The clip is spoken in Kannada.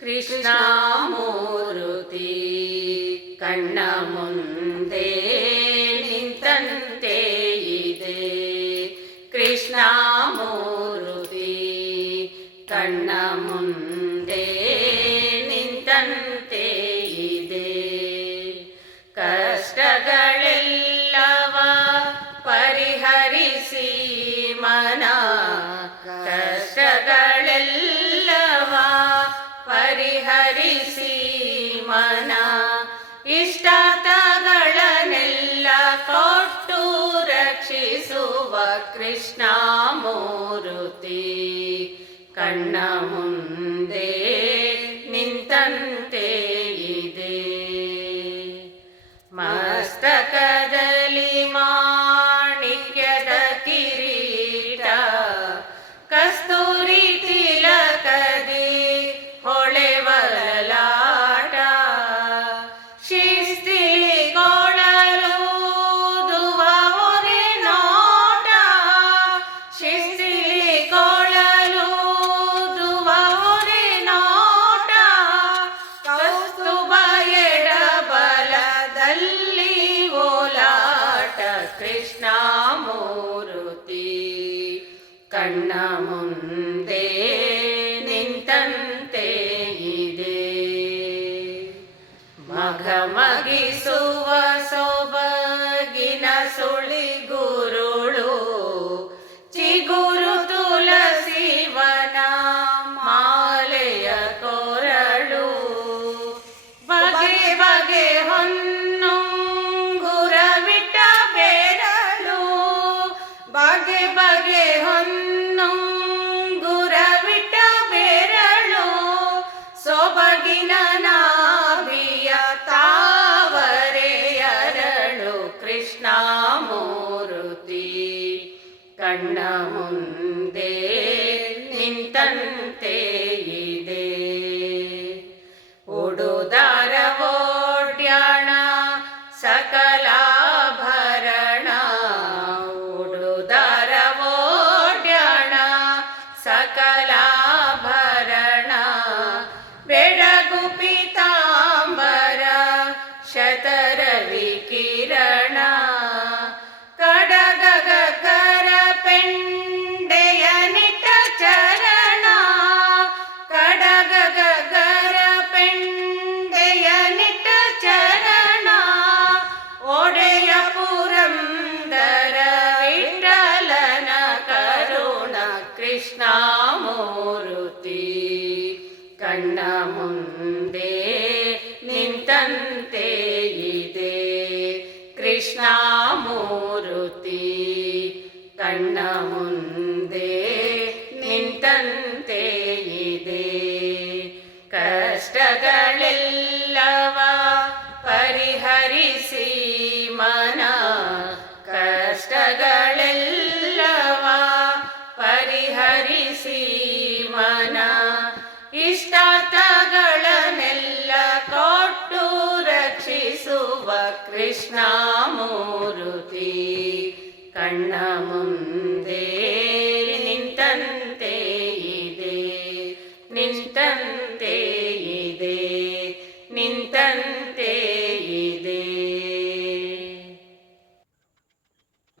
ಕೃಷ್ಣಮೂರ್ತಿ ಕಣ್ಣ ಮುಂದೆ ನಿಂತಂತೆ ಇದೆ. ಕೃಷ್ಣಮೂರ್ತಿ ಕಣ್ಣ ಮುಂದೆ ನಿಂತಂತೆ ಇದೆ. ಕಷ್ಟಗಳೆಲ್ಲವ ಪರಿಹರಿಸಿ ಮನ, ಕಷ್ಟಗಳೆಲ್ಲವ ಪರಿಹರಿಸಿ ಮನ, ಇಷ್ಟಾರ್ಥಗಳನ್ನೆಲ್ಲ ಕೊಟ್ಟು ರಕ್ಷಿಸುವ ಕೃಷ್ಣಮೂರ್ತಿ ಕಣ್ಣ ಮುಂದೆ ನಿಂತಂತೆ ಇದೆ. ಮಸ್ತಕದಲ್ಲಿ ಮಾಣಿಕ್ಯದ ಕಿರೀಟ, ಕಸ್ತೂರಿ ತಿಲಕದಿ ಹೊಳೆವಲಾಟ, ಶಿಸ್ತಿಲಿಗೊಳಲೂದುವ ಒರೆ ನೋಟ, ಶಿಸ್ತಿಲಿಗೊಳಲೂದುವ ಒರೆ ನೋಟ, ಕೌಸ್ತುಭ ಎಡಬಲದಲ್ಲಿ ಓಲಾಟ. ಕೃಷ್ಣಮೂರ್ತಿ ಕಣ್ಣ ಮುಂದೆ ನಿಂತಂತೆ ಇದೆ. ಮಘಮಗಿಸುವ ಸೊಬಗಿನ ಸುಳಿಗುರುಳು, ಚಿಗುರು ತುಳಸಿವನ ಮಾಲೆಯ ಕೊರಳು, ಬಗೆ ಬಗೆ ಹೊನ್ನಂಗುರವಿಟ್ಟ ಬೆರಳು, ಬಗೆ ಬಗೆ ಹೊನ್ನಂಗುರವಿಟ್ಟ ಬೆರಳು, ಸೊಬಗಿನ ನಾಭಿಯ ತಾವರೆಯರಳು. ಕೃಷ್ಣಮೂರ್ತಿ ಕಣ್ಣ ಮುಂದೆ ನಿಂತಂತೆ ಇದೆ. ಉಡುದಾರ ಓಡ್ಯಾಣ ಸಕಲಾಭರಣ, ಉಡುದಾರ ಓಡ್ಯಾಣ ಸಕಲಾಭರಣ, ಬೆಳಗು ಪೀತಾಂಬರ ಶತರವಿ ಕಿರಣ, ಕಡಗಗರ ಪೆಂಡೆಯ ನಿಟ್ಟ ಚರಣ, ಕಡಗಗರ ಪೆಂಡೆಯ ನಿಟ್ಟ ಚರಣ, ಒಡೆಯ ಪುರಂದರ ವಿಠಲನ ಕರುಣ. ಕೃಷ್ಣಮೂರ್ತಿ ಕಣ್ಣ ಮುಂದೆ ನಿಂತಂತೆ ಇದೆ. ಕೃಷ್ಣಮೂರ್ತಿ ಕಣ್ಣ ಮುಂದೆ ನಿಂತಂತೆ ಇದೆ. ಕಷ್ಟಗಳೆಲ್ಲವ ಪರಿಹರಿಸಿ ಮನ, ಕಷ್ಟಗಳೆಲ್ಲವ ಪರಿಹರಿಸಿ ಮನ, ಇಷ್ಟಾರ್ಥಗಳನ್ನೆಲ್ಲ ಕೊಟ್ಟು ರಕ್ಷಿಸುವ ಕೃಷ್ಣಮೂರ್ತಿ ಕಣ್ಣ ಮುಂದೆ